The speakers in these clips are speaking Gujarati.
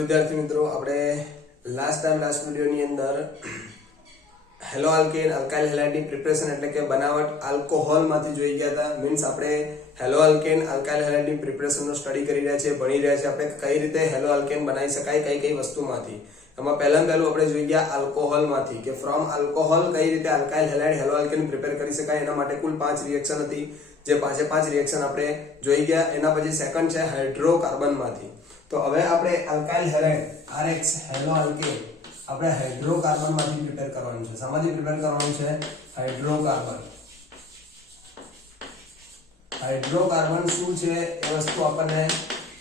विद्यार्थी मित्रों આપણે લાસ્ટ વિડિયોની અંદર હેલો આલ્કેન આલ્કાઇલ હેલાઇડની પ્રિપરેશન એટલે કે બનાવટ આલ્કોહોલમાંથી જોઈ ગયા હતા મીન્સ આપણે હેલો આલ્કેન આલ્કાઇલ હેલાઇડની પ્રિપરેશનનો સ્ટડી કરી રહ્યા છીએ ભણી રહ્યા છીએ આપણે કઈ રીતે હેલો આલ્કેન બનાવી શકાય કઈ કઈ વસ્તુમાંથી એમાં પહેલું આપણે જોઈ ગયા આલ્કોહોલમાંથી કે ફ્રોમ આલ્કોહોલ કઈ રીતે alkyl halide hello alkane prepare કરી શકાય એના માટે કુલ 5 રિએક્શન હતી જે પાંચે પાંચ રિએક્શન આપણે જોઈ ગયા એના પછી સેકન્ડ છે હાઇડ્રોકાર્બનમાંથી तो હવે આપણે alkyl halide RX hello alkane આપણે હાઇડ્રોકાર્બન માંથી પ્રિપેર કરવાનું છે સામાથી પ્રિપેર કરવાનું છે હાઇડ્રોકાર્બન શું છે એ વસ્તુ આપણને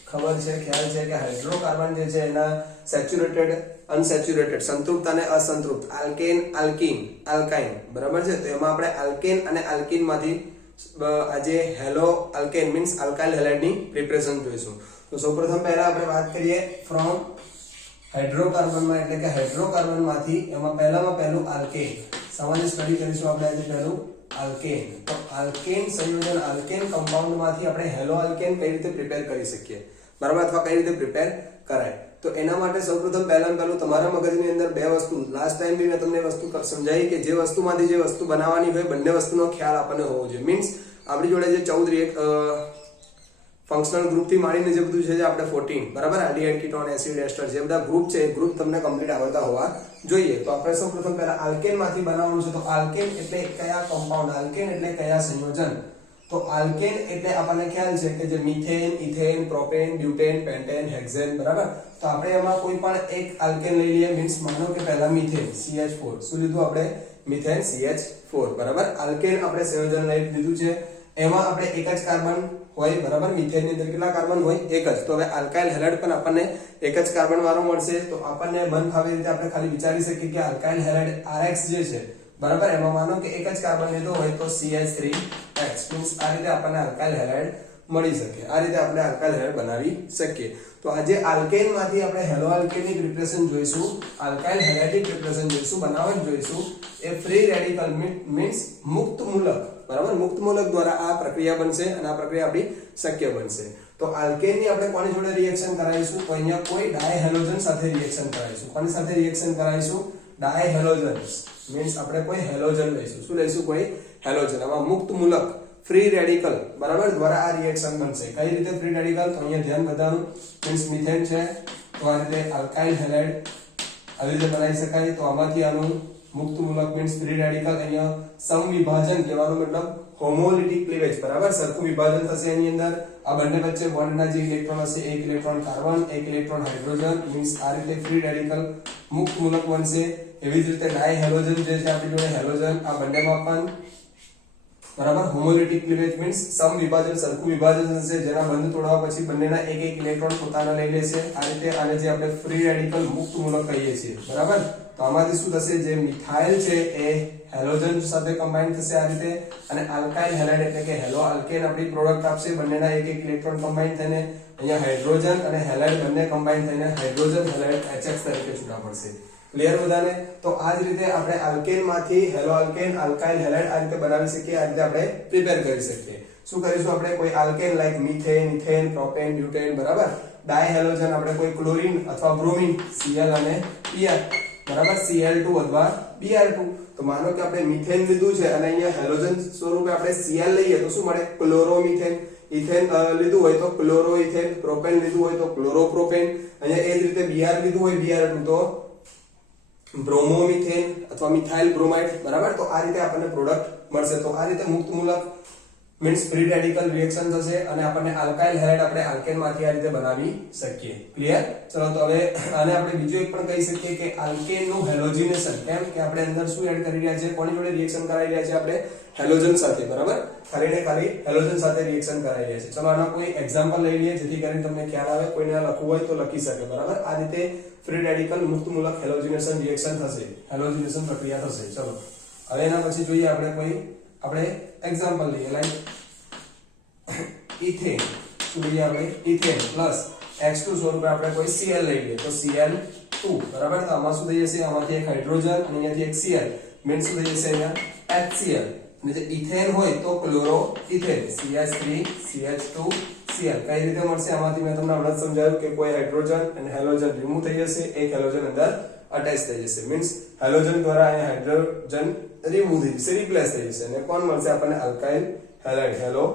ખબર છે ખ્યાલ છે કે હાઇડ્રોકાર્બન જે છે એના સેચ્યુરેટેડ અનસેચ્યુરેટેડ સંતૃપ્ત અને અસંતૃપ્ત આલ્કેન આલ્કીન આલ્કાઇન બરાબર છે તો એમાં આપણે આલ્કેન અને આલ્કીન માંથી આજે hello alkane means alkyl halide ની પ્રિપરેશન જોઈશું तो સૌપ્રથમ પહેલા આપણે વાત કરીએ ફ્રોમ હાઇડ્રોકાર્બન માં એટલે કે હાઇડ્રોકાર્બન માંથી એમાં પહેલું આલ્કેન સામાન્ય સ્ટડી કરીશું આપણે આજે પહેલું આલ્કેન તો આલ્કેન સંયોજન આલ્કેન કમ્પાઉન્ડ માંથી આપણે હેલો આલ્કેન કઈ રીતે પ્રિપેર કરી શકીએ બરાબર અથવા કઈ રીતે પ્રિપેર કરાય તો એના માટે સૌપ્રથમ પહેલું તમારા મગજની અંદર બે વસ્તુ લાસ્ટ ટાઈમ બી મેં તમને વસ્તુ સમજાવી કે જે વસ્તુમાંથી જે વસ્તુ બનાવવાની હોય બંને વસ્તુનો ખ્યાલ આપણને હોવો જોઈએ મીન્સ આપણી જોડે જે 14 ફંક્શનલ ગ્રુપ થી માંડીને જે બધું છે જે આપણે 14 બરાબર આલ્ડીહાઇડ કીટોન એસિડ એસ્ટર જે બધા ગ્રુપ છે એ ગ્રુપ તમને કમ્પ્લીટ આવડતા હોવા જોઈએ તો આપણે સૌપ્રથમ પહેલા આલ્કેન માંથી બનાવવાનું છે તો આલ્કેન એટલે કયા કમ્પાઉન્ડ આલ્કેન એટલે કયા સંયોજન તો આલ્કેન એટલે આપણને ખ્યાલ છે કે જે methane ethane propane butane pentane hexane બરાબર તો આપણે એમાં કોઈ પણ એક આલ્કેન લઈ લઈએ મીન્સ માનો કે પહેલા મિથેન CH4 શું લીધું આપણે મિથેન CH4 બરાબર આલ્કેન આપણે સંયોજન લઈ લીધું છે એમાં આપણે એક જ કાર્બન હોય બરાબર મિથેન ની અંદર કેટલા કાર્બન હોય એક જ તો હવે આલ્કાઇલ હેલાઇડ પણ આપણને એક જ કાર્બન વાળો મળશે તો આપણને મન ફાવે રીતે આપણે ખાલી વિચારી શકીએ કે આલ્કાઇલ હેલાઇડ RX જે છે બરાબર એમાં માનો કે એક જ કાર્બન લીધો હોય તો CH3X મીન્સ આ રીતે આપણને આલ્કાઇલ હેલાઇડ મળી શકે આ રીતે આપણે આલ્કાઇલ હેલાઇડ બનાવી શકીએ તો આજે આલ્કેન માંથી આપણે હેલો આલ્કેન ની પ્રિપરેશન જોઈશું આલ્કાઇલ હેલાઇડ ની પ્રિપરેશન જોઈશું બનાવટ જોઈશું એ ફ્રી રેડિકલ મીન્સ મુક્ત મૂલક બરાબર મુક્ત મૂલક દ્વારા આ પ્રક્રિયા બનશે અને આ પ્રક્રિયા આપણી શક્ય બનશે તો આલ્કેન ની આપણે કોની જોડે રિએક્શન કરાવીશું તો અહીંયા કોઈ ડાયહેલોજન સાથે રિએક્શન કરાવીશું કોની સાથે રિએક્શન કરાવીશું ડાયહેલોજન્સ મીન્સ આપણે કોઈ હેલોજન લઈશું શું લઈશું કોઈ હેલોજન આમાં મુક્ત મૂલક ફ્રી રેડિકલ બરાબર દ્વારા આ રિએક્શન બનશે કઈ રીતે ફ્રી રેડિકલ તો અહીંયા ધ્યાન બધાનું મીન્સ મિથેન છે તો આ રીતે આલ્કાઇલ હેલાઇડ આવી રીતે બનાવી શકાય તો આમાંથી આનું મુક્ત મૂલક મીન્સ ફ્રી રેડિકલ અહીંયા સમવિભાજન કહેવાનો મતલબ હોમોલિટિક ક્લીવેજ બરાબર સરખું વિભાજન થશે એની અંદર આ બંને વચ્ચે બોન્ડના જે ઇલેક્ટ્રોન હશે એક ઇલેક્ટ્રોન કાર્બન એક ઇલેક્ટ્રોન હાઇડ્રોજન મીન્સ આ રીતે ફ્રી રેડિકલ મુક્ત મૂલક બનશે એવી જ રીતે ડાયહેલોજન જે છે આપણી જોડે હેલોજન આ બંનેમાં પણ બરાબર હોમોલિટિક ક્લીવેજ મીન્સ સમવિભાજન સરખું વિભાજન થશે જેના બંધ તોડવા પછી બંનેના એક એક ઇલેક્ટ્રોન પોતાના લઈ લેશે આ રીતે આને જે આપણે ફ્રી રેડિકલ મુક્ત મૂલક કહીએ છીએ બરાબર તો આમાંથી શું થશે જે મિથાઇલ છે એ હેલોજન સાથે કમ્બાઈન થશે આ રીતે અને આલ્કાઇલ હેલાઇડ એટલે કે હેલો આલ્કેન આપણી પ્રોડક્ટ આપશે બંનેના એક એક ઇલેક્ટ્રોન કમ્બાઈન થઈને અહીંયા હાઇડ્રોજન અને હેલાઇડ બંને કમ્બાઈન થઈને હાઇડ્રોજન હેલાઇડ HX તરીકે છૂટા પડશે ક્લિયર બધાને તો આ જ રીતે આપણે આલ્કેન માંથી હેલો આલ્કેન આલ્કાઇલ હેલાઇડ આ રીતે બનાવી શકીએ આ રીતે આપણે પ્રિપેર કરી શકીએ શું કરીશું આપણે કોઈ alkane like methane ethane propane butane બરાબર ડાયહેલોજન આપણે કોઈ ક્લોરીન અથવા બ્રોમિન Cl અને Br બરાબર Cl2 અથવા Br2 તો માનો કે આપણે મિથેન લીધું છે અને અહીંયા હેલોજન સ્વરૂપે આપણે Cl લઈએ તો શું મળે ક્લોરોમિથેન ઇથેન લીધું હોય તો ક્લોરોઇથેન પ્રોપેન લીધું હોય તો ક્લોરોપ્રોપેન અહીંયા એ જ રીતે Br લીધું હોય Br2 તો બ્રોમોમિથેન અથવા મિથાઇલ બ્રોમાઇડ બરાબર તો આ રીતે આપણને પ્રોડક્ટ મળશે તો આ રીતે મુક્ત મૂલક મીન્સ ફ્રી રેડિકલ રિએક્શન થશે અને આપણને આલ્કાઇલ હેલાઇડ આપણે આલ્કેન માંથી આ રીતે બનાવી શકીએ ક્લિયર ચલો તો હવે આને આપણે બીજું એક પણ કહી શકીએ કે આલ્કેન નું હેલોજિનેશન કેમ કે આપણે અંદર શું એડ કરી રહ્યા છે કોની જોડે રિએક્શન કરાવી રહ્યા છે આપણે હેલોજન સાથે બરાબર ખાલી હેલોજન સાથે રિએક્શન કરાવી રહ્યા છે ચલો આનો કોઈ એક્ઝામ્પલ લઈ લઈએ જેથી કરીને તમને ખ્યાલ આવે કોઈને લખવું હોય તો લખી શકે બરાબર આ રીતે ફ્રી રેડિકલ મુક્ત મૂલક હેલોજિનેશન રિએક્શન થશે હેલોજિનેશન પ્રક્રિયા થશે ચલો હવે એના પછી જોઈએ આપણે એક્ઝામ્પલ લઈએ લાઈક ઇથેન શું લઈએ આપણે ઇથેન પ્લસ H2 સ્વરૂપે આપણે કોઈ Cl લઈ લઈએ તો Cl2 બરાબર તો આમાં શું થઈ જશે આમાંથી એક હાઇડ્રોજન અને અહીંયાથી એક Cl મીન્સ શું થઈ જશે અહીંયા HCl અને જે ઇથેન હોય તો chloro ethane CH3 CH2 Cl કઈ રીતે મળશે આમાંથી મેં તમને હમણાં જ સમજાવ્યું કે કોઈ હાઇડ્રોજન અને હેલોજન રિમૂવ થઈ જશે, એક હેલોજન અંદર અટેચ થઈ જશે, મીન્સ હેલોજન દ્વારા અહીંયા હાઇડ્રોજન રિમૂવ થઈ જશે, રિપ્લેસ થઈ જશે અને કોણ મળશે આપણને અલ્કાઇલ હેલાઇડ, હેલો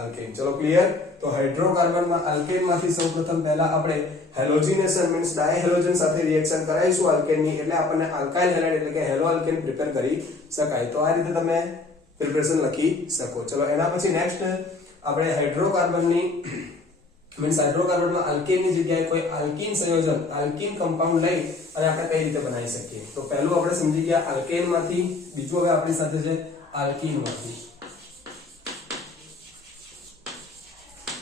અલ્કેન. ચલો ક્લિયર. તો હાઇડ્રોકાર્બન માં અલ્કેન માંથી સૌપ્રથમ પહેલા આપણે હેલોજિનેશન મીન્સ ડાયહેલોજન સાથે રિએક્શન કરાવીશું અલ્કેન ની, એટલે આપણને અલ્કાઇલ હેલાઇડ એટલે કે હેલો અલ્કેન પ્રિપેર કરી શકાય. તો આ રીતે તમે પ્રિપરેશન લખી શકો. ચલો એના પછી નેક્સ્ટ આપણે હાઇડ્રોકાર્બન ની મીન્સ હાઇડ્રોકાર્બન માં અલ્કેન ની જગ્યાએ કોઈ આલ્કીન સંયોજન આલ્કીન કમ્પાઉન્ડ લઈ અને આપણે કઈ રીતે બનાવી શકીએ. તો પહેલું આપણે સમજી ગયા આલ્કેન માંથી, બીજું હવે આપણી સાથે છે આલ્કીન માંથી.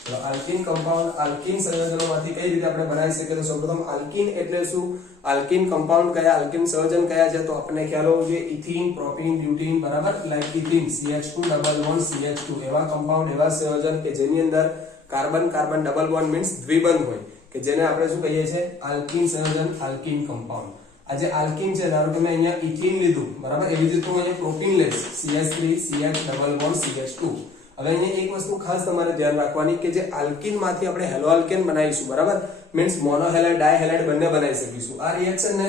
તો આલ્કીન કમ્પાઉન્ડ આલ્કીન સંયોજનોમાંથી કઈ રીતે આપણે બનાવી શકીએ. તો સૌપ્રથમ આલ્કીન એટલે શું, આલ્કીન કમ્પાઉન્ડ કયા, આલ્કીન સંયોજન કયા છે, તો આપણને ખ્યાલ હોવો જોઈએ ઇથીન, પ્રોપીન, બ્યુટીન, બરાબર. Like ethene CH2 double bond CH2 એવા કમ્પાઉન્ડ એવા સંયોજન કે જેની અંદર carbon carbon double bond means દ્વિબંધ હોય કે જેને આપણે શું કહીએ છીએ આલ્કીન સંયોજન, આલ્કીન કમ્પાઉન્ડ. આ જે આલ્કીન છે, ધારો કે મેં અહીંયા ઇથીન લીધું, બરાબર, એવી જ રીતે હું અહીંયા પ્રોપીન લઈશ CH3 CH double bond CH2. હવે અહીંયા એક વસ્તુ ખાસ તમારે ધ્યાન રાખવાની કે જે આલ્કીન માંથી આપણે હેલો આલ્કેન બનાવીશું, બરાબર, મીન્સ મોનોહેલાઇડ ડાયહેલાઇડ બંને બનાવી શકીશું. આ રિએક્શન ને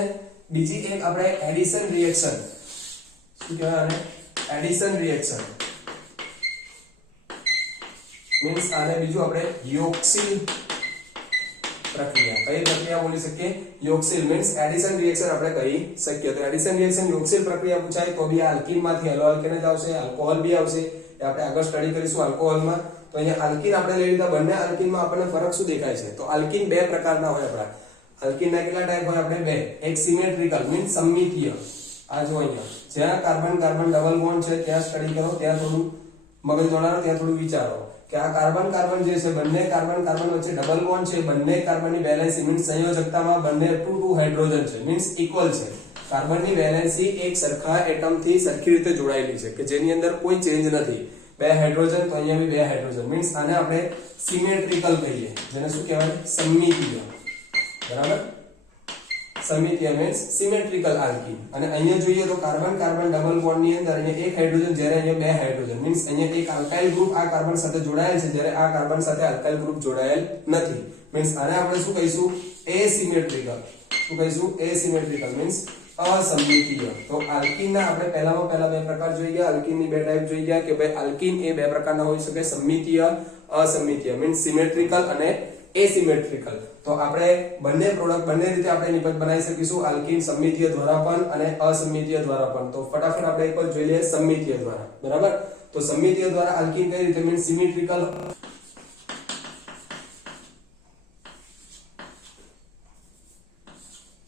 બીજી એક આપણે એડિશન રિએક્શન, શું કહેવાય આને, એડિશન રિએક્શન મીન્સ આને બીજું આપણે યોક્સિલ પ્રક્રિયા, કઈ પ્રક્રિયા બોલી શકીએ, યોક્સિલ મીન્સ એડિશન રિએક્શન આપણે કહી શકીએ. તો એડિશન રિએક્શન યોક્સિલ પ્રક્રિયા પૂછાય તો બી આલ્કીન માંથી હેલો આલ્કેન જ આવશે, આલ્કોહોલ બી આવશે, એ આપણે આગળ સ્ટડી કરીશું આલ્કોહોલમાં. તો અહીંયા આલ્કીન આપણે લઈ લીધા, બંને આલ્કીનમાં આપણને ફરક શું દેખાય છે, તો આલ્કીન બે પ્રકારના હોય આપણા. આલ્કીનના કેટલા ટાઈપ હોય આપણે, બે. એક સિમેટ્રિકલ મીન્સ સમમિતીય, આ જો અહીંયા જ્યાં કાર્બન કાર્બન ડબલ બોન્ડ છે ત્યાં સ્ટડી કરો, ત્યાં થોડું મગજ દોડાવો, ત્યાં થોડું વિચારો કે આ કાર્બન કાર્બન જે છે, બંને કાર્બન કાર્બન વચ્ચે ડબલ બોન્ડ છે, બંને કાર્બનની વેલેન્સી મીન્સ સંયોજકતામાં બંને 2 હાઇડ્રોજન છે, મીન્સ ઇક્વલ છે. કાર્બનની વેલેન્સી એક સરખા એટમથી સરખી રીતે જોડાયેલી છે કે જેની અંદર કોઈ ચેન્જ નથી. બે હાઇડ્રોજન તો અહીંયા બી બે હાઇડ્રોજન, મીન્સ આને આપણે સિમેટ્રિકલ કહીએ, જેને શું કહેવાય, સમમિતીય, બરાબર. સમમિતીય મીન્સ સિમેટ્રિકલ આલ્કીન. અને અહીંયા જોઈએ તો કાર્બન કાર્બન ડબલ બોન્ડ ની અંદર અહીંયા એક હાઇડ્રોજન, જ્યારે અહીંયા બે હાઇડ્રોજન, મીન્સ અહીંયા એક આલ્કાઇલ ગ્રુપ આ કાર્બન સાથે જોડાયેલ છે, જ્યારે આ કાર્બન સાથે આલ્કાઇલ ગ્રુપ જોડાયેલ નથી, મીન્સ આને આપણે શું કહીશું, એસિમેટ્રિકલ. શું કહીશું, એસિમેટ્રિકલ મીન્સ અસમમિતીય. તો આલ્કીનના આપણે પહેલામાં પહેલા બે પ્રકાર જોઈ ગયા, આલ્કીનની બે ટાઈપ જોઈ ગયા કે ભાઈ આલ્કીન એ બે પ્રકારના હોઈ શકે, સમમિતીય, અસમમિતીય, મીન્સ સિમેટ્રિકલ અને એસિમેટ્રિકલ. તો આપણે બંને પ્રોડક્ટ બંને રીતે આપણે નિપજ બનાવી શકીશું, આલ્કીન સમમિતીય દ્વારા પણ અને અસમમિતીય દ્વારા પણ. તો ફટાફટ આપણે એક જોઈ લઈએ સમમિતીય દ્વારા, બરાબર. તો સમમિતીય દ્વારા આલ્કીન કઈ રીતે, મીન્સ સિમેટ્રિકલ.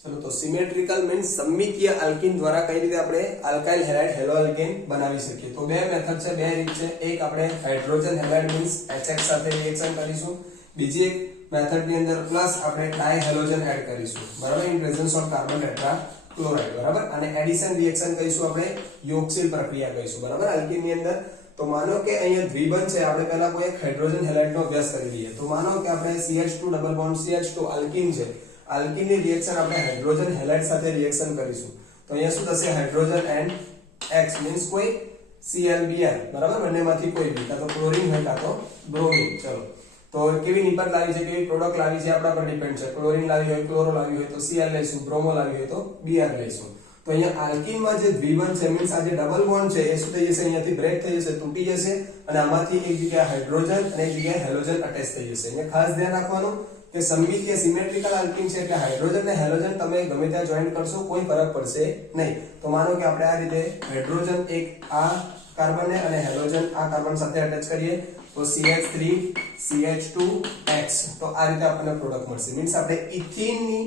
ચલો તો સિમેટ્રિકલ મીન્સ સમમિતીય આલ્કીન દ્વારા કઈ રીતે આપણે આલ્કાઇલ હેલાઇડ હેલો આલ્કેન બનાવી શકીએ. તો બે મેથડ છે, બે રીત છે. એક આપણે હાઇડ્રોજન હેલાઇડ મીન્સ HX સાથે રિએક્શન કરીશું, બીજી એક મેથડ ની અંદર પ્લસ આપણે ડાયહેલોજન એડ કરીશું, બરાબર, in presence of carbon tetra chloride, બરાબર. અને એડિશન રિએક્શન કહીશું આપણે યોક્સિલ પ્રક્રિયા કહીશું, બરાબર, આલ્કીન ની અંદર. તો માનો કે અહીંયા દ્વિબંધ છે, આપણે પહેલા કોઈ એક હાઇડ્રોજન હેલાઇડ નો અભ્યાસ કરી લઈએ. તો માનો કે આપણે CH2 double bond CH2 alkene છે, આલ્કીન ની રિએક્શન આપણે હાઇડ્રોજન હેલાઇડ સાથે રિએક્શન કરીશું. તો અહીંયા શું થશે, હાઇડ્રોજન એન્ડ X મીન્સ કોઈ ClBr, બરાબર, બંનેમાંથી કોઈ બી, કાં તો ક્લોરીન હોય કાં તો બ્રોમિન. ચલો તો કેવી નિપજ લાવી છે, કેવી પ્રોડક્ટ લાવી છે આપણા પર ડિપેન્ડ છે. ક્લોરીન લાવી હોય, ક્લોરો લાવી હોય તો Cl લઈશું, બ્રોમો લાવી હોય તો Br લઈશું. તો અહીંયા આલ્કીનમાં જે દ્વિબંધ છે મીન્સ આ જે ડબલ બોન્ડ છે એ શું થઈ જશે, અહીંયાથી બ્રેક થઈ જશે, તૂટી જશે અને આમાંથી એક જગ્યાએ હાઇડ્રોજન અને એક જગ્યાએ હેલોજન અટેચ થઈ જશે. અહીંયા ખાસ ધ્યાન રાખવાનું કે સમમિતીય સિમેટ્રિકલ આલ્કીન છે એટલે હાઇડ્રોજન અને હેલોજન તમે ગમે ત્યાં જોઈન્ટ કરશો કોઈ ફરક પડશે નહીં. તો માનો કે આપણે આ રીતે હાઇડ્રોજન એક આ કાર્બનને અને હેલોજન આ કાર્બન સાથે અટેચ કરીએ તો CH3 CH2X. તો આ રીતે આપણને પ્રોડક્ટ મળશે, મીન્સ આપણે ઇથીન ની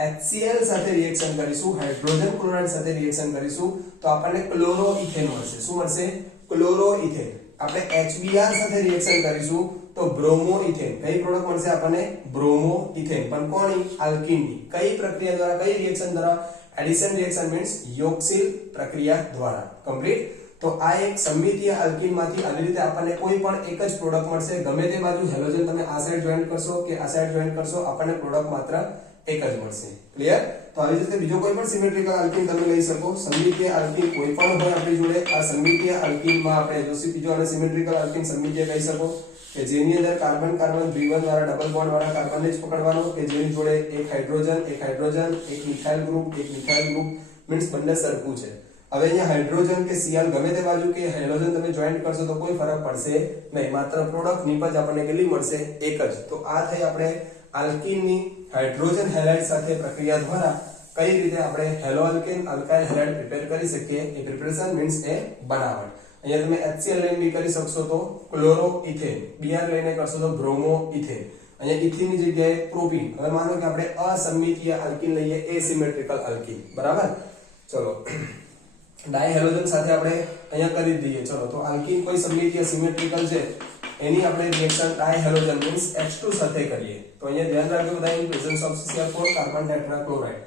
HCl સાથે રિએક્શન કરીશું, હાઇડ્રોજન ક્લોરાઇડ સાથે રિએક્શન કરીશું તો આપણને ક્લોરોઇથેન મળશે. શું મળશે, ક્લોરોઇથેન. આપણે HBr સાથે રિએક્શન કરીશું તો બ્રોમોઇથેન. કઈ પ્રોડક્ટ મળશે આપણને, બ્રોમોઇથેન. પણ કોની, આલ્કીનની. કઈ પ્રક્રિયા દ્વારા, કઈ રિએક્શન દ્વારા, એડિશન રિએક્શન મીન્સ યોક્સિલ પ્રક્રિયા દ્વારા. કમ્પ્લીટ. તો આ એક સમમિતીય આલ્કીનમાંથી આવી રીતે આપણને કોઈ પણ એક જ પ્રોડક્ટ મળશે, ગમે તે બાજુ હેલોજન તમે આ સાઈડ જોઈન્ટ કરશો કે આ સાઈડ જોઈન્ટ કરશો આપણને પ્રોડક્ટ માત્ર એક જ મળશે. ક્લિયર? તો આવી રીતે બીજો કોઈ પણ સિમેટ્રિકલ આલ્કીન તમે લઈ શકો. સમમિતીય આલ્કીન કોઈ પણ હોય આપણી જોડે, આ સમમિતીય આલ્કીનમાં આપણે જોશું બીજો અને સિમેટ્રિકલ આલ્કીન સમમિતીય કહી શકો કે જેની અંદર કાર્બન કાર્બન દ્વિબંધ વાળા ડબલ બોન્ડ વાળા કાર્બનને જ પકડવાનો કે જેની જોડે એક હાઇડ્રોજન, એક મિથાઇલ ગ્રુપ મીન્સ બંને સરખું છે. હવે અહીંયા હાઇડ્રોજન કે Cl ગમે તે બાજુ કે હેલોજન તમે જોઈન્ટ કરશો તો કોઈ ફરક પડશે નહીં, માત્ર પ્રોડક્ટ નિપજ આપણને કેટલી મળશે? એક જ. તો આ થઈ આપણે આલ્કીનની હાઇડ્રોજન હેલાઇડ સાથે પ્રક્રિયા દ્વારા કઈ રીતે આપણે hello alkane alkyl halide prepare કરી શકીએ. એ પ્રિપરેશન મીન્સ એ બનાવટ. અહીંયા તમે HCl લઈને બી કરી શકશો તો ક્લોરોઇથેન, Br લઈને કરશો તો બ્રોમોઇથેન, અહીંયા ઇથિનની જગ્યાએ પ્રોપીન. હવે માનો કે આપણે અસમમિતીય આલ્કીન લઈએ, એસિમેટ્રિકલ આલ્કીન. બરાબર? ચલો ડાયહેલોજન સાથે આપણે અહીંયા કરી દઈએ. ચલો તો આલ્કીન કોઈ સમમિતીય સિમેટ્રિકલ છે એની આપણે રિએક્શન ડાયહેલોજન મીન્સ H2 સાથે કરીએ. તો અહીંયા ધ્યાન રાખજો બધા, in presence of Cl4 carbon tetrachloride.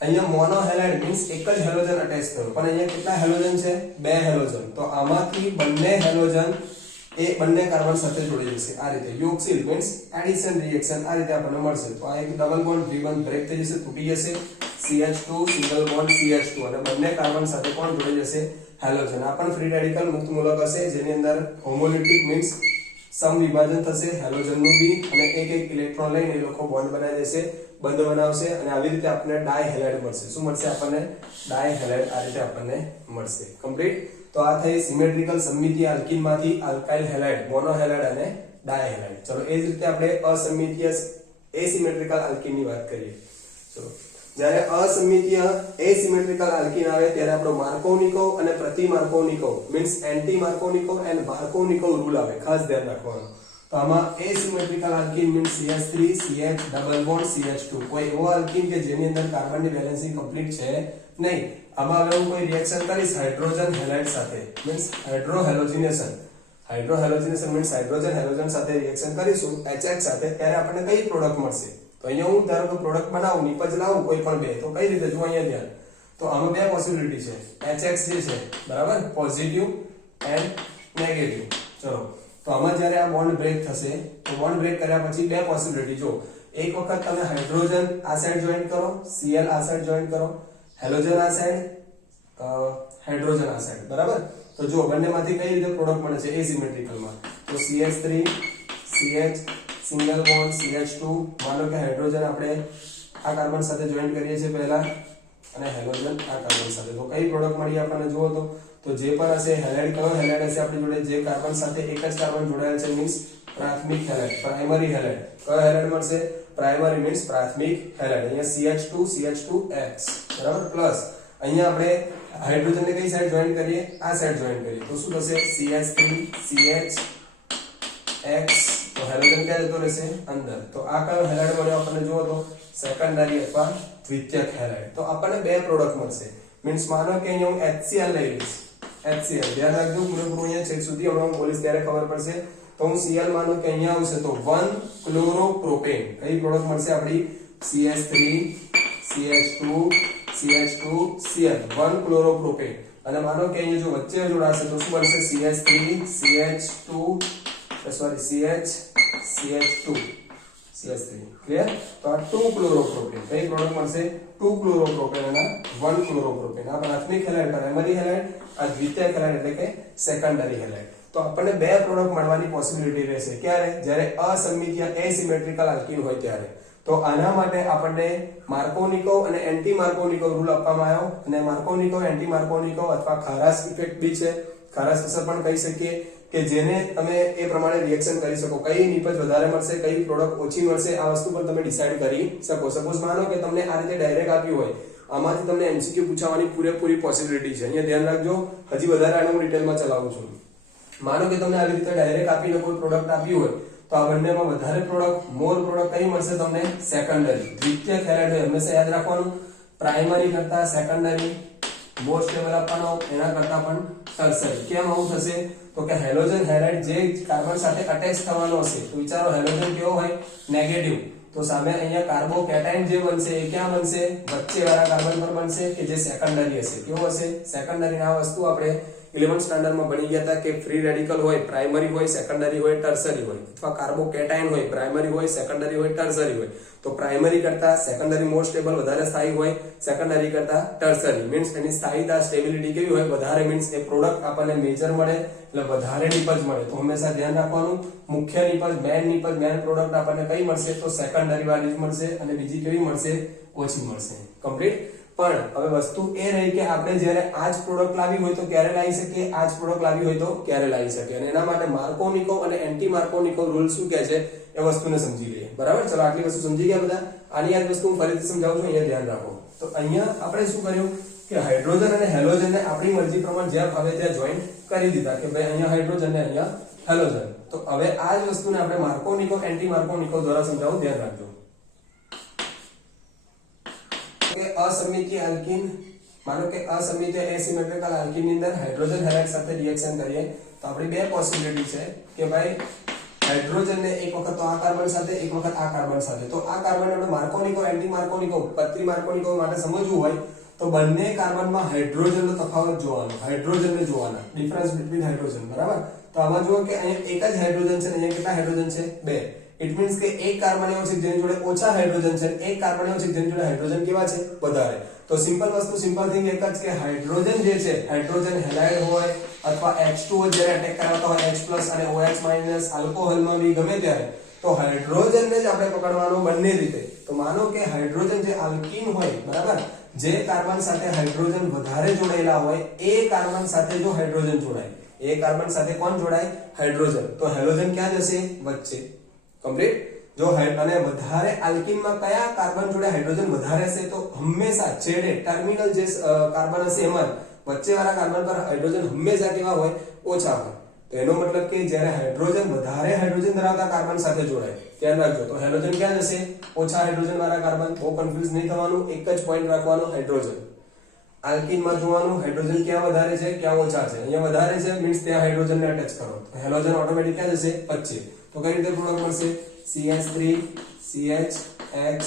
અહીંયા મોનો હેલાઇડ મીન્સ એક જ હેલોજન અટેચ થયો, પણ અહીંયા કેટલા હેલોજન છે? બે હેલોજન. તો આમાંથી બંને હેલોજન એ બંને કાર્બન સાથે જોડી જશે. આ રીતે યોક્સિલ મીન્સ એડિશન રિએક્શન આ રીતે આપણને મળશે. તો આ એક ડબલ બોન્ડ દ્વિબંધ બ્રેક થઈ જશે, તૂટી જશે. CH2 સિંગલ બોન્ડ CH2 અને બંને કાર્બન સાથે કોણ જોડી જશે? હેલોજન. આ પણ ફ્રી રેડિકલ મુક્ત મૂલક હશે જેની અંદર હોમોલિટિક મીન્સ સમવિભાજન થશે હેલોજનનું બી, અને એક એક ઇલેક્ટ્રોન લઈને એ લોકો બોન્ડ બનાવી દેશે, બંધ બનાવશે, અને આવી રીતે આપણને ડાયહેલાઇડ મળશે. શું મળશે આપણને? ડાયહેલાઇડ. આ રીતે આપણને મળશે. કમ્પ્લીટ. તો આ થઈ સિમેટ્રિકલ સમમિતીય આલ્કીનમાંથી આલ્કાઇલ હેલાઇડ, મોનો હેલાઇડ અને ડાયહેલાઇડ. ચલો એ જ રીતે આપણે અસમમિતીય એસિમેટ્રિકલ આલ્કીનની વાત કરીએ. ચલો જ્યારે અસમમિતીય એસિમેટ્રિકલ આલ્કીન આવે ત્યારે આપણો માર્કોવનિકોવ અને પ્રતિમાર્કોવનિકોવ means anti Markovnikov and Markovnikov rule આવે, ખાસ ધ્યાન રાખવાનું. તો આમાં asymmetrical alkene means CH3 CH double bond CH2. કોઈ એવો આલ્કીન કે જેની અંદર કાર્બનની બેલેન્સિંગ કમ્પ્લીટ છે નહીં. આમાં હવે હું કોઈ રિએક્શન કરીશ હાઇડ્રોજન હેલાઇડ સાથે મીન્સ હાઇડ્રોહેલોજિનેશન મીન્સ હાઇડ્રોજન હેલોજન સાથે રિએક્શન કરીશું HH સાથે, ત્યારે આપણને કઈ પ્રોડક્ટ મળશે? તો અહીંયા હું ધારો કે પ્રોડક્ટ બનાવું, નિપજ લાવું કોઈ પણ બે, તો કઈ રીતે? જો અહીંયા ધ્યાન. તો આમાં બે પોસિબિલિટી છે. HX જે છે બરાબર, પોઝિટિવ એન્ડ નેગેટિવ. ચલો તો આમાં જ્યારે આ બોન્ડ બ્રેક થશે તો બોન્ડ બ્રેક કર્યા પછી બે પોસિબિલિટી. જો એક વખત તમે હાઇડ્રોજન આ સાઈડ જોઈન્ટ કરો, Cl આ સાઈડ જોઈન્ટ કરો, હેલોજન આ સાઈડ, હાઇડ્રોજન આ સાઈડ. બરાબર? તો જો બંનેમાંથી કઈ રીતે પ્રોડક્ટ મળે છે એસિમેટ્રિકલમાં? તો CH3 CH single bond CH2, માનો કે હાઇડ્રોજન આપણે આ કાર્બન સાથે જોઈન્ટ કરીએ છીએ પહેલા અને હેલોજન આ કાર્બન સાથે, તો કઈ પ્રોડક્ટ મળી આપણને? જુઓ તો જે પણ હશે હેલાઇડ, કયો હેલાઇડ હશે આપણી જોડે? જે કાર્બન સાથે એક જ કાર્બન જોડાયેલ છે મીન્સ પ્રાથમિક હેલાઇડ, પ્રાઇમરી હેલાઇડ. કયો હેલાઇડ મળશે? પ્રાઇમરી મીન્સ પ્રાથમિક હેલાઇડ. અહીંયા CH2X બરાબર, પ્લસ અહીંયા આપણે હાઇડ્રોજનને કઈ સાઈડ જોઈન્ટ કરીએ? આ સાઈડ જોઈન્ટ કરીએ, તો શું થશે? CH3 CH તો હેલોજન ક્યાં જતો રહેશે? અંદર. તો આ કયો હેલાઇડ મળ્યો આપણને? જુઓ તો સેકન્ડરી અથવા દ્વિતીયક હેલાઇડ. તો આપણને બે પ્રોડક્ટ મળશે. મીન્સ માનો કે અહીંયા હું HCl લઈ લઈશ, HCl ધ્યાન રાખજો પૂરેપૂરું અહીંયા છેક સુધી, હમણાં હું બોલીશ ત્યારે ખબર પડશે. તો હું Cl માનું કે અહીંયા આવશે તો 1 ક્લોરોપ્રોપેન. કઈ પ્રોડક્ટ મળશે આપણી? CH3 CH2 Cl 1 chloropropane. અને માનો કે અહીંયા જો વચ્ચે જોડાશે તો શું બનશે? CH3 CH2 clear? તો આ 2 ક્લોરોપ્રોપેન. કઈ પ્રોડક્ટ મળશે? 2 ક્લોરોપ્રોપેન અને 1 ક્લોરોપ્રોપેન. આ પ્રાથમિક હેલાઇડ, પ્રાઇમરી હેલાઇડ, આ દ્વિતીયક હેલાઇડ એટલે કે સેકન્ડરી હેલાઇડ. તો આપણને બે પ્રોડક્ટ મળવાની પોસિબિલિટી રહેશે. ક્યારે? જ્યારે અસમમિતીય એસિમેટ્રિકલ આલ્કીન હોય ત્યારે. તો આના માટે આપણને માર્કોવનિકોવ અને એન્ટી માર્કોવનિકોવ રૂલ આપવામાં આવ્યો, અને માર્કોવનિકોવ એન્ટી માર્કોવનિકોવ અથવા ખારાશ ઇફેક્ટ બી છે, ખારાશ અસર પણ કહી શકીએ, કે જેને તમે એ પ્રમાણે રિએક્શન કરી શકો. કઈ નિપજ વધારે મળશે, કઈ પ્રોડક્ટ ઓછી મળશે, આ વસ્તુ પણ તમે ડિસાઈડ કરી શકો. સપોઝ માનો કે તમને આ રીતે ડાયરેક્ટ આપ્યું હોય, આમાંથી તમને MCQ પૂછવાની પૂરેપૂરી પોસિબિલિટી છે. અહીંયા ધ્યાન રાખજો, હજી વધારે આને હું ડિટેલમાં ચલાવું છું. માનો કે તમને આવી રીતે ડાયરેક્ટ આપીને કોઈ પ્રોડક્ટ આપ્યું હોય, તો આ બંનેમાં વધારે પ્રોડક્ટ, મોર પ્રોડક્ટ કઈ મળશે તમને? સેકન્ડરી. દ્વિતીયક હેલાઇડ હોય હંમેશા યાદ રાખવાનું, પ્રાઇમરી કરતા સેકન્ડરી મોર સ્ટેબલ આપવાનો, એના કરતા પણ ટર્શરી. કેમ આવું થશે? તો કે હેલોજન હેલાઇડ જે કાર્બન સાથે અટેચ થવાનો હશે, તો વિચારો હેલોજન કેવો હોય? નેગેટિવ. તો સામે અહીંયા કાર્બોકેટાઇન જે બનશે એ ક્યાં બનશે? વચ્ચે વાળા કાર્બન પર બનશે કે જે સેકન્ડરી હશે. કેવો હશે? સેકન્ડરી. આ વસ્તુ આપણે 11th સ્ટાન્ડર્ડમાં ભણી ગયા હતા કે ફ્રી રેડિકલ હોય પ્રાઇમરી હોય સેકન્ડરી હોય ટર્સરી હોય અથવા કાર્બોકેટાયન હોય પ્રાઇમરી હોય સેકન્ડરી હોય ટર્સરી હોય તો પ્રાઇમરી કરતા સેકન્ડરી મોર સ્ટેબલ વધારે સ્થાયી હોય સેકન્ડરી કરતા ટર્સરી મીન્સ એની સ્થાયીતા સ્ટેબિલિટી કેવી હોય વધારે મીન્સ એ પ્રોડક્ટ આપણને મેજર મળે એટલે વધારે નિપજ મળે તો હંમેશા ધ્યાન રાખવાનું મુખ્ય નિપજ મેન પ્રોડક્ટ આપણને કઈ મળશે તો સેકન્ડરી વાળી મળશે અને બીજી કેવી મળશે ઓછી મળશે કમ્પ્લીટ પણ હવે વસ્તુ એ રહી કે આપણે જ્યારે આ જ પ્રોડક્ટ લાવી હોય તો ક્યારે લાવી શકીએ આ જ પ્રોડક્ટ લાવી હોય તો ક્યારે લાવી શકીએ અને એના માટે માર્કોનિકો અને એન્ટી માર્કોનિકો રૂલ શું કહે છે એ વસ્તુને સમજી લઈએ બરાબર ચલો આટલી વસ્તુ સમજી ગયા બધા આની આ વસ્તુ હું ફરીથી સમજાવું છું અહીંયા ધ્યાન રાખો તો અહીંયા આપણે શું કર્યું કે હાઇડ્રોજન અને હેલોજનને આપણી મરજી પ્રમાણે જ્યાં હવે ત્યાં જોઈન્ટ કરી દીધા કે ભાઈ અહીંયા હાઇડ્રોજન ને અહીંયા હેલોજન તો હવે આ જ વસ્તુને આપણે માર્કોનિકો એન્ટી માર્કોનિકો દ્વારા સમજાવવું ધ્યાન રાખજો કે અસમિતીય આલ્કીન માનો કે અસમિતીય એસિમેટ્રિકલ આલ્કીન ની અંદર હાઇડ્રોજન હેલાઇડ સાથે રિએક્શન કરીએ તો આપણી બે પોસિબિલિટી છે કે ભાઈ હાઇડ્રોજન ને એક વખત તો આ કાર્બન સાથે એક વખત આ કાર્બન સાથે તો આ કાર્બન આપણે માર્કોનિકો એન્ટી માર્કોનિકો પ્રતિ માર્કોનિકો માટે સમજવું હોય તો બંને કાર્બનમાં હાઇડ્રોજન નો તફાવત જોવાનો હાઇડ્રોજન ને જોવાના ડિફરન્સ બિટવીન હાઇડ્રોજન બરાબર તો આમાં જુઓ કે અહીંયા એક જ હાઇડ્રોજન છે અને અહીંયા કેટલા હાઇડ્રોજન છે બે ઇટ મીન્સ કે એક કાર્બન એવો છે જેની જોડે ઓછા હાઇડ્રોજન છે એક કાર્બન એવો છે જેની જોડે હાઇડ્રોજન કેવા છે વધારે તો સિમ્પલ વસ્તુ સિમ્પલ થિંગ એક જ કે હાઇડ્રોજન જે છે હાઇડ્રોજન હેલાઇડ હોય અથવા H2O જ્યારે અટેક કરાવતા હોય H+ અને OH- આલ્કોહોલમાં બી ગમે ત્યારે તો હાઇડ્રોજન ને જ આપણે પકડવાનો બંને રીતે તો માનો કે હાઇડ્રોજન જે આલ્કીન હોય બરાબર જે કાર્બન સાથે હાઇડ્રોજન વધારે જોડાયેલા હોય એ કાર્બન સાથે જો હાઇડ્રોજન જોડાય એ કાર્બન સાથે કોણ જોડાય હાઇડ્રોજન તો હેલોજન ક્યાં જશે વચ્ચે કમ્પ્લીટ જો અને વધારે આલ્કીનમાં કયા કાર્બન જોડે હાઇડ્રોજન વધારે હશે તો હંમેશા છેડે ટર્મિનલ જે કાર્બન હશે એમાં વચ્ચે વાળા કાર્બન પર હાઇડ્રોજન હંમેશા કેવા હોય ઓછા હોય તો એનો મતલબ કે જ્યારે હાઇડ્રોજન વધારે હાઇડ્રોજન ધરાવતા કાર્બન સાથે જોડાય ધ્યાન રાખજો તો હાઇડ્રોજન ક્યાં જશે ઓછા હાઇડ્રોજન વાળા કાર્બન બહુ કન્ફ્યુઝ નહીં થવાનું એક જ પોઈન્ટ રાખવાનો હાઇડ્રોજન આલ્કીનમાં જોવાનું હાઇડ્રોજન ક્યાં વધારે છે ક્યાં ઓછા છે અહીંયા વધારે છે મીન્સ ત્યાં હાઇડ્રોજન ને અટેચ કરો તો હેલોજન ઓટોમેટિક ક્યાં જશે વચ્ચે તો કઈ રીતે પ્રોડક્ટ મળશે CH3 CHX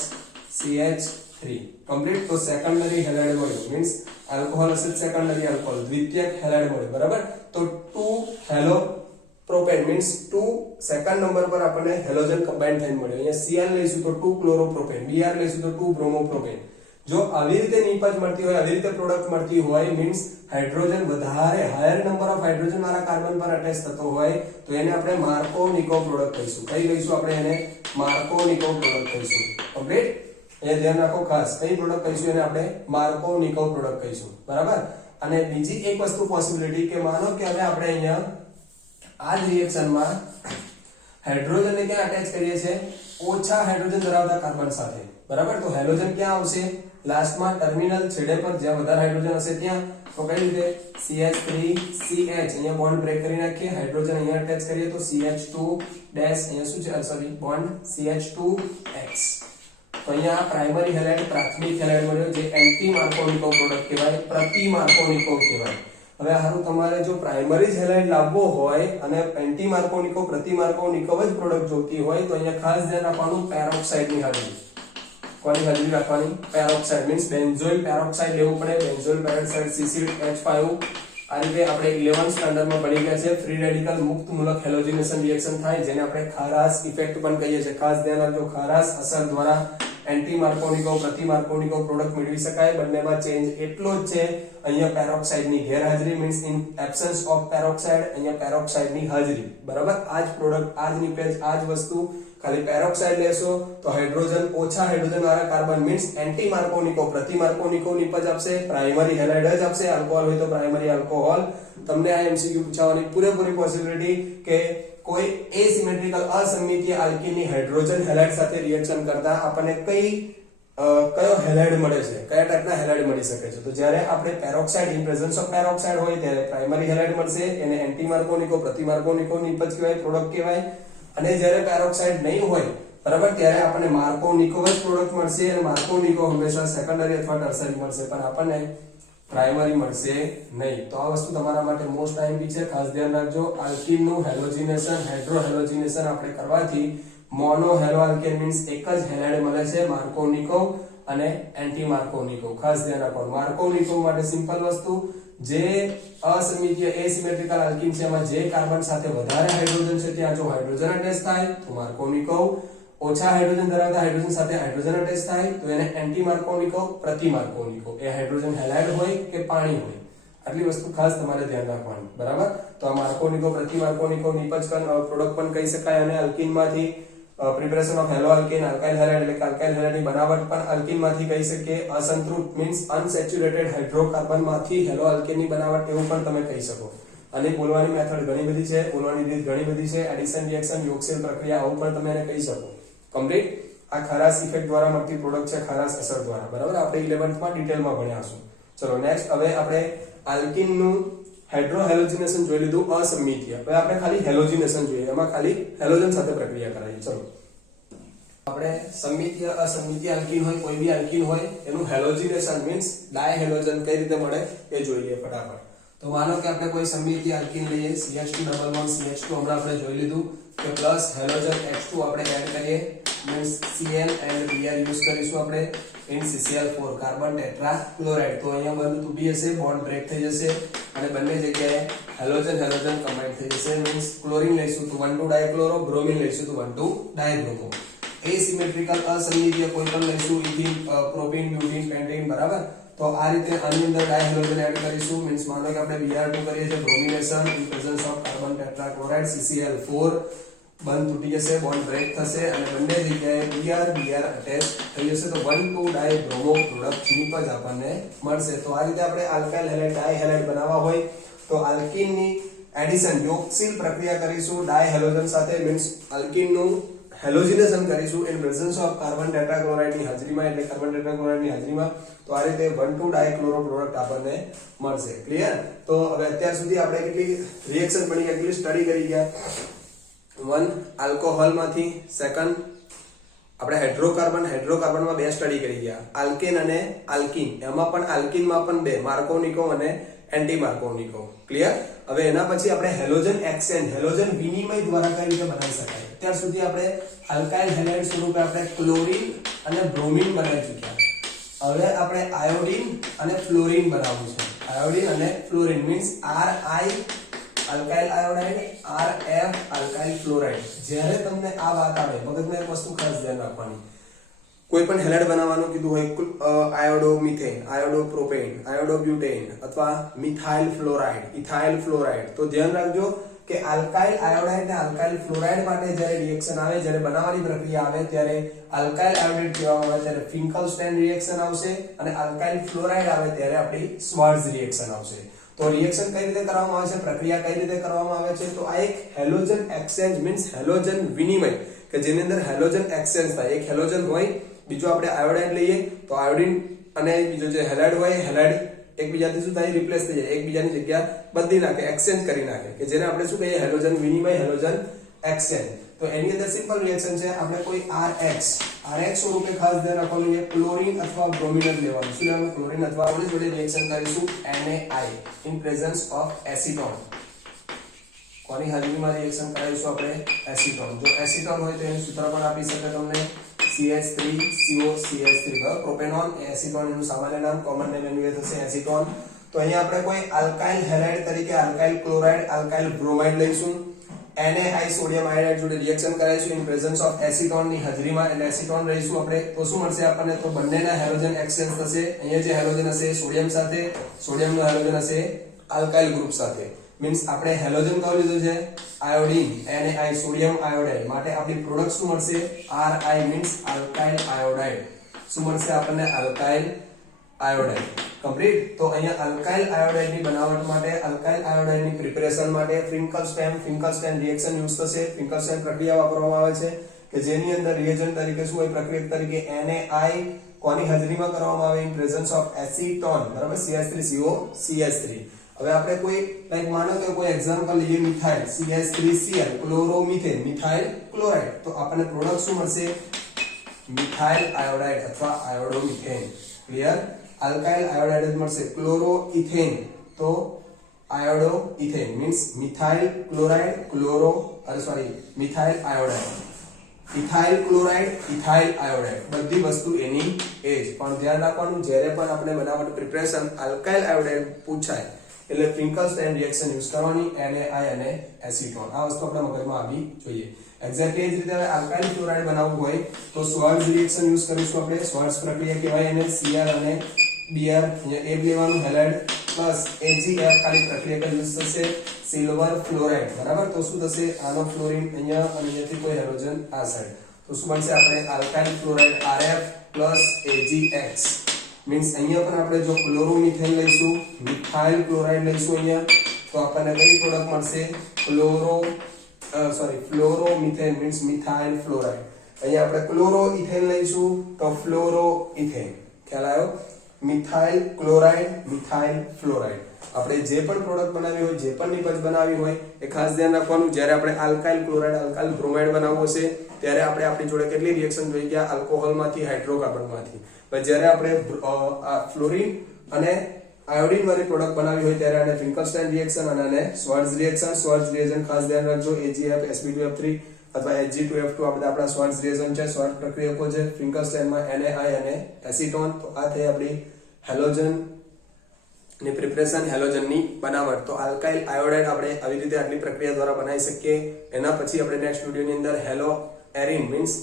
CH3 કમ્પ્લીટ તો સેકન્ડરી હેલાઇડ મળ્યું મીન્સ આલ્કોહોલ હશે સેકન્ડરી આલ્કોહોલ દ્વિતીયક હેલાઇડ મળ્યું બરાબર તો 2 hello propane means 2 second number પર આપણને હેલોજન કમ્બાઇન થઈને મળ્યું અહીંયા Cl લઈશું તો 2 ક્લોરોપ્રોપેન Br લઈશું તો 2 બ્રોમોપ્રોપેન જો આવી રીતે નિપજ મળતી હોય આવી રીતે પ્રોડક્ટ મળતી હોય મીન્સ હાઇડ્રોજન વધારે હાયર નંબર ઓફ હાઇડ્રોજન વાળા કાર્બન પર અટેચ થતો હોય તો એને આપણે માર્કોનિકો પ્રોડક્ટ કહીશું કઈ કહીશું આપણે એને માર્કોનિકો પ્રોડક્ટ કહીશું કમ્પ્લીટ એ ધ્યાન રાખો ખાસ કઈ પ્રોડક્ટ કહીશું એને આપણે માર્કોનિકો પ્રોડક્ટ કહીશું બરાબર અને બીજી એક વસ્તુ પોસિબિલિટી કે માનો કે હવે આપણે અહીંયા આ જ રિએક્શનમાં હાઇડ્રોજન ને ક્યાં અટેચ કરીએ છીએ ઓછા હાઇડ્રોજન ધરાવતા કાર્બન સાથે બરાબર તો હેલોજન ક્યાં આવશે લાસ્ટમાં ટર્મિનલ છેડે પર જ્યાં વધારે હાઇડ્રોજન હશે ત્યાં તો કઈ રીતે CH3CH અહીંયા બોન્ડ બ્રેક કરી નાખીએ હાઇડ્રોજન અહીંયા અટેચ કરીએ તો CH2 ડેશ અહીંયા શું છે સોરી બોન્ડ CH2X તો અહીંયા પ્રાઇમરી હેલાઇડ પ્રાથમિક હેલાઇડ મળ્યો જે એન્ટી માર્કોનિકો પ્રોડક્ટ કહેવાય પ્રતિ માર્કોનિકો કહેવાય હવે હારું તમારે જો પ્રાઇમરી હેલાઇડ લાવવો હોય અને એન્ટી માર્કોનિકો પ્રતિ માર્કોનિકો જ પ્રોડક્ટ જોતી હોય તો અહીંયા ખાસ ધ્યાન રાખવાનું પેરોક્સાઇડ ની હાજરી કોની હાજરી રાખવાની પેરોક્સાઇડ મીન્સ બેન્ઝોઇલ પેરોક્સાઇડ લેવું પડે બેન્ઝોઇલ પેરોક્સાઇડ CH5 આ રીતે આપણે 11th સ્ટાન્ડર્ડમાં ભણી ગયા છે ફ્રી રેડિકલ મુક્ત મૂલક હેલોજનેશન રિએક્શન થાય જેને આપણે ખારાશ ઇફેક્ટ પણ કહીએ છીએ ખાસ ધ્યાન રાખજો ખારાશ અસર દ્વારા એન્ટી માર્કોનિકો પ્રતિ માર્કોનિકો પ્રોડક્ટ મેળવી શકાય બંનેમાં ચેન્જ એટલો જ છે અહીંયા પેરોક્સાઇડની ગેરહાજરી means in absence of peroxide અહીંયા પેરોક્સાઇડની હાજરી બરાબર આ જ પ્રોડક્ટ આ જ નિપેજ આ જ વસ્તુ ખાલી પેરોક્સાઇડ લેશો તો હાઇડ્રોજન ઓછા હાઇડ્રોજન વાળા કાર્બન મીન્સ એન્ટી માર્કોનિકો પ્રતિ માર્કોનિકો નિપજ આપશે પ્રાઇમરી હેલાઇડ જ આપશે આલ્કોહોલ હોય તો પ્રાઇમરી આલ્કોહોલ તમને આ MCQ પૂછવાની પૂરેપૂરી પોસિબિલિટી કે કોઈ એસિમેટ્રિકલ અસમિતીય આલ્કીનની હાઇડ્રોજન હેલાઇડ સાથે રિએક્શન કરતા આપણને કયો હેલાઇડ મળે છે કયા ટાઈપના હેલાઇડ મળી શકે છે તો જ્યારે આપણે peroxide in presence of peroxide હોય ત્યારે પ્રાઇમરી હેલાઇડ મળશે એને એન્ટી માર્કોનિકો પ્રતિ માર્કોનિકો નિપજ કહેવાય પ્રોડક્ટ કહેવાય અને જ્યારે પેરોક્સાઇડ નહીં હોય બરાબર ત્યારે આપણને માર્કોનિકો જ પ્રોડક્ટ મળશે અને માર્કોનિકો હંમેશા સેકન્ડરી અથવા ટર્સરી મળશે પણ આપણને પ્રાઇમરી મળશે નહીં તો આ વસ્તુ તમારા માટે મોસ્ટ આઈએમપી છે ખાસ ધ્યાન રાખજો આલ્કીનનું હેલોજિનેશન હાઇડ્રોહેલોજિનેશન આપણે કરવાથી મોનો હેલો આલ્કેન મીન્સ એક જ હેલાઇડ મળે છે માર્કોનિકો અને એન્ટી માર્કોનિકો ખાસ ધ્યાન રાખો માર્કોનિકો માટે સિમ્પલ વસ્તુ જે અસમિતીય એસિમેટ્રિકલ આલ્કીન છે એમાં જે કાર્બન સાથે વધારે હાઇડ્રોજન છે ત્યાં જો હાઇડ્રોજન અટેચ થાય તો માર્કોની કર્વ, ઓછા હાઇડ્રોજન ધરાવતા હાઇડ્રોજન સાથે હાઇડ્રોજન અટેચ થાય તો એને એન્ટી માર્કોની કર્વ, પ્રતિ માર્કોની કર્વ. એ હાઇડ્રોજન હેલાઇડ હોય કે પાણી હોય, આટલી વસ્તુ ખાસ તમારે ધ્યાન રાખવાની. બરાબર, તો આ માર્કોની કર્વ, પ્રતિ માર્કોની કર્વ, નિપજ પ્રોડક્ટ પણ કહી શકાય. અને આલ્કીનમાંથી preparation of halo alkane, alkyl halide એટલે કે આલ્કાઇલ હેલાઇડની બનાવટ પણ આલ્કીનમાંથી કહી શકીએ. અસંતૃપ્ત મીન્સ અનસેચ્યુરેટેડ હાઇડ્રોકાર્બનમાંથી હેલો આલ્કેનની બનાવટ એવું પણ તમે કહી શકો. અને બોલવાની મેથડ ઘણી બધી છે, બોલવાની રીત ઘણી બધી છે. એડિશન રિએક્શન, યોગશીલ પ્રક્રિયા આવું પણ તમે એને કહી શકો. કમ્પ્લીટ. આ ખરાશ ઇફેક્ટ દ્વારા મળતી પ્રોડક્ટ છે, ખરાશ અસર દ્વારા. બરાબર, આપણે 11th માં ડિટેલમાં ભણ્યા હશું. ચલો નેક્સ્ટ, હવે આપણે આલ્કીનનું હાઇડ્રોહેલોજિનેશન જોઈ લીધું, અસમિતીય. હવે આપણે ખાલી હેલોજિનેશન જોઈએ, એમાં ખાલી હેલોજન સાથે પ્રક્રિયા કરાવીએ. ચલો આપણે સમિતીય અસમિતીય આલ્કીન હોય, કોઈ બી આલ્કીન હોય, એનું હેલોજિનેશન મીન્સ ડાયહેલોજન કઈ રીતે મળે એ જોઈએ ફટાફટ. તો માનો કે આપણે કોઈ સમિતીય આલ્કીન લઈએ, CH2 CH2 હમણાં આપણે જોઈ લીધું કે પ્લસ હેલોજન H2 આપણે એડ કરીએ means Cl and Br use કરીશું આપણે in CCl4 carbon tetra chloride. તો અહીંયા બંને તો બી હશે, બોન્ડ બ્રેક થઈ જશે અને બંને જગ્યાએ હેલોજન કમ્બાઈન થઈ જશે. મીન્સ ક્લોરીન લઈશું તો 1,2 ડાયક્લોરો, બ્રોમિન લઈશું તો 1,2 ડાયબ્રોમો. એસિમેટ્રિકલ અસમિતીય કોઈ પણ લઈશું, ઇથિન, પ્રોપીન, બ્યુટીન, પેન્ટેન. બરાબર, તો આ રીતે આની અંદર ડાયહેલોજન એડ કરીશું. મીન્સ માનો કે આપણે Br2 કરીએ છીએ, bromination in presence of carbon tetra chloride CCl4, બંધ તૂટી જશે, બોન્ડ બ્રેક થશે અને બંને જગ્યાએ Br અટેચ થઈ જશે. તો 1,2 ડાયબ્રોમો પ્રોડક્ટ નિપજ આપણને મળશે. તો આ રીતે આપણે આલ્કાઇલ હેલાઇડ, ડાયહેલાઇડ બનાવવા હોય તો આલ્કીનની એડિશન, યોગશીલ પ્રક્રિયા કરીશું ડાયહેલોજન સાથે. મીન્સ આલ્કીનનું હેલોજિનેશન કરીશું ઇન પ્રેઝન્સ ઓફ કાર્બન ટેટ્રાક્લોરાઇડની હાજરીમાં, એટલે કાર્બન ટેટ્રાક્લોરાઇડની હાજરીમાં. તો આ રીતે 1,2 ડાયક્લોરો પ્રોડક્ટ આપણને મળશે. ક્લિયર? તો હવે અત્યાર સુધી આપણે કેટલી રિએક્શન ભણી ગયા, કેટલી સ્ટડી કરી ગયા. 1 આલ્કોહોલમાંથી, સેકન્ડ આપણે હાઇડ્રોકાર્બનમાં બે સ્ટડી કરી ગયા, આલ્કેન અને આલ્કીન. એમાં પણ આલ્કીનમાં પણ બે, માર્કોનિકો અને એન્ટી માર્કોનિકો. ક્લિયર? હવે એના પછી આપણે હેલોજન એક્સચેન્જ, હેલોજન વિનિમય દ્વારા કઈ રીતે બનાવી શકાય. અત્યાર સુધી આપણે આલ્કાઇલ હેલાઇડ સ્વરૂપે આપણે ક્લોરીન અને બ્રોમિન બનાવી ચૂક્યા. હવે આપણે આયોડીન અને ફ્લોરીન બનાવવું છે. આયોડીન અને fluorine means Ri alkyl iodide, Rf alkyl fluoride. જ્યારે તમને આ વાત આવે, મગજમાં એક વસ્તુ ખાસ ધ્યાન રાખવાની. કોઈ પણ હેલાઇડ બનાવવાનું કીધું હોય, આયોડોમિથેન, આયોડોપ્રોપેન, આયોડોબ્યુટેન અથવા મિથાઇલ ફ્લોરાઇડ, ઇથાઇલ ફ્લોરાઇડ, તો ધ્યાન રાખજો કે આલ્કાઇલ આયોડાઇડ અને આલ્કાઇલ ફ્લોરાઇડ માટે જ્યારે રિએક્શન આવે, જ્યારે બનાવવાની પ્રક્રિયા આવે ત્યારે આલ્કાઇલ આયોડાઇડ કહેવામાં આવે ત્યારે ફિંકલસ્ટેન રિએક્શન આવશે અને આલ્કાઇલ ફ્લોરાઇડ આવે ત્યારે આપણી સ્વાર્ટ્ઝ રિએક્શન આવશે. તો રિએક્શન કઈ રીતે કરવામાં આવે છે, પ્રક્રિયા કઈ રીતે કરવામાં આવે છે, તો આ એક હેલોજન એક્સચેન્જ મીન્સ હેલોજન વિનિમય, કે જેની અંદર હેલોજન એક્સચેન્જ થાય. એક હેલોજન હોય, બીજો આપણે આયોડાઇડ લઈએ તો આયોડીન અને બીજો જે હેલાઇડ હોય, હેલાઇડ એકબીજાથી શું થાય, રિપ્લેસ થઈ જાય, એકબીજાની જગ્યા બદલી નાખે, એક્સચેન્જ કરી નાખે, કે જેને આપણે શું કહીએ, હેલોજન વિનિમય, હેલોજન એક્સચેન્જ. તો એની અંદર સિમ્પલ રિએક્શન છે. આપણે કોઈ RH સ્વરૂપે ખાસ ધ્યાન રાખવાનું છે, ક્લોરીન અથવા બ્રોમિન લેવાનું. શું લેવાનું? ક્લોરીન અથવા બ્રોમિન જોડે રિએક્શન કરીશું NaI in presence of acetone. કોની હાજરીમાં રિએક્શન કરાવીશું આપણે? એસિટોન. જો એસિટોન હોય તો એનું સૂત્ર પણ આપી શકે તમને, CH3COCH3. પ્રોપેનોન એસિટોન એનું સામાન્ય નામ, કોમન નેમ એનું થશે એસિટોન. તો અહીંયા આપણે કોઈ આલ્કાઇલ હેલાઇડ તરીકે આલ્કાઇલ ક્લોરાઇડ, આલ્કાઇલ બ્રોમાઇડ લઈશું. NaI સોડિયમ આયોડાઇડ જોડે રિએક્શન કરાવીશું ઇન પ્રેઝન્સ ઓફ એસિટોન ની હાજરીમાં, એટલે એસિટોન લઈશું આપણે. તો શું મળશે આપણને? તો બંનેના હેલોજન એક્સચેન્જ થશે. અહીંયા જે હેલોજન હશે સોડિયમ સાથે, સોડિયમનો હેલોજન હશે આલ્કાઇલ ગ્રુપ સાથે. મીન્સ આપણે હેલોજન કયો લીધો છે? Iodine, NaI sodium iodide. માટે આપણી પ્રોડક્ટ શું મળશે? Ri means alkyl iodide. શું મળશે આપણને? Alkyl iodide. કમ્પ્લીટ. તો અહીંયા આલ્કાઇલ આયોડાઇડની બનાવટ માટે, આલ્કાઇલ આયોડાઇડની પ્રિપેરેશન માટે ફિંકલસ્ટેન રિએક્શન યુઝ થશે. ફિંકલસ્ટેન પ્રક્રિયા વાપરવામાં આવે છે કે જેની અંદર રિએજન્ટ તરીકે શું હોય, પ્રક્રિયક તરીકે NaI કોની હાજરીમાં કરવામાં આવે? In presence of acetone. બરાબર, CH3COCH3. હવે આપણે કોઈ લાઈક માનો કે કોઈ એક્ઝામ્પલ લઈએ, methyl CH3Cl, chloromethane, methyl chloride. તો આપણને પ્રોડક્ટ શું મળશે? મિથાઇલ આયોડાઇડ અથવા આયોડોમિથેન. ક્લિયર? આલ્કાઇલ આયોડાઇડ જ મળશે. ક્લોરોઇથેન, તો iodoethane means methyl chloride, methyl iodide. Ethyl chloride, ethyl iodide, બધી વસ્તુ એની એ જ. પણ ધ્યાન રાખવાનું, જ્યારે પણ આપણે બનાવટ પ્રિપરેશન આલ્કાઇલ આયોડાઇડ પૂછાય એટલે ફિંકલસ્ટાઇન રિએક્શન યુઝ કરવાની NaI અને એસિટોન. આ વસ્તુ આપણા મગજમાં આવી જોઈએ. એક્ઝેક્ટલી એ જ રીતે હવે આલ્કાઇલ ક્લોરાઇડ બનાવવું હોય તો સ્વાર્ટ્ઝ રિએક્શન યુઝ કરીશું આપણે. સ્વાર્ટ્ઝ પ્રક્રિયા કહેવાય એને. Cr અને Br અહીંયા એક લેવાનું હેલાઇડ પ્લસ AgF ખાલી પ્રક્રિયા કરી યુઝ થશે સિલ્વર ફ્લોરાઇડ. બરાબર, તો શું થશે? આનો ફ્લોરીન અહીંયા અને અહીંયાથી કોઈ હેલોજન આ સાઈડ, તો શું બનશે? આપણે alkyl chloride Rf plus AgX means અહીંયા પણ આપણે જો ક્લોરોમિથેન લઈશું, મિથાઇલ ક્લોરાઇડ લઈશું અહીંયા, તો આપણને કઈ પ્રોડક્ટ મળશે? ફ્લોરોમિથેન મીન્સ મિથાઇલ ફ્લોરાઇડ. અહીંયા આપણે ક્લોરોઇથેન લઈશું તો ફ્લોરોઇથેન. ખ્યાલ આવ્યો? Methyl chloride, methyl fluoride. આપણે જે પણ પ્રોડક્ટ બનાવી હોય, જે પણ નિપજ બનાવી હોય એ ખાસ ધ્યાન રાખવાનું. જ્યારે આપણે આલ્કાઇલ ક્લોરાઇડ, આલ્કાઇલ બ્રોમાઇડ બનાવવું હશે ત્યારે આપણે આપણી જોડે કેટલી રિએક્શન જોઈ ગયા? આલ્કોહોલમાંથી, હાઇડ્રોકાર્બનમાંથી. પણ જ્યારે આપણે ફ્લોરીન અને આયોડિન વાળી પ્રોડક્ટ બનાવી હોય ત્યારે આને ફિંકલસ્ટાઇન રિએક્શન અને આને સ્વાર્ટ્ઝ રિએક્શન. સ્વાર્ટ્ઝ રિએક્શન ખાસ ધ્યાન રાખજો. AgF Sp2F3 અથવા Hg2F2 આ બધા આપણા સ્વાર્ટ્ઝ રિએક્શન છે, સ્વાર્ટ્ઝ પ્રક્રિયકો છે. ફિંકલસ્ટાઇનમાં NaI અને એસિટોન. તો આ થઈ આપણી હેલોજન ની પ્રિપરેશન, હેલોજનની બનાવટ. તો આલ્કાઇલ આયોડાઇડ આપણે આવી રીતે આટલી પ્રક્રિયા દ્વારા બનાવી શકીએ. એના પછી આપણે નેક્સ્ટ વિડિયોની અંદર હેલો એરિન મીન્સ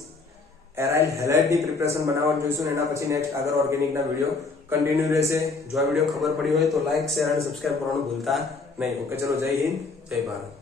એરાઇલ હેલાઇડની પ્રિપરેશન બનાવવાનું જોઈશું. એના પછી નેક્સ્ટ આગળ ઓર્ગેનિકના વિડિયો કન્ટિન્યુ રહેશે. જો આ વિડિયો ખબર પડી હોય તો લાઈક, શેર અને સબસ્ક્રાઇબ કરવાનું ભૂલતા નહીં. ઓકે, ચલો, જય હિન્દ, જય ભારત.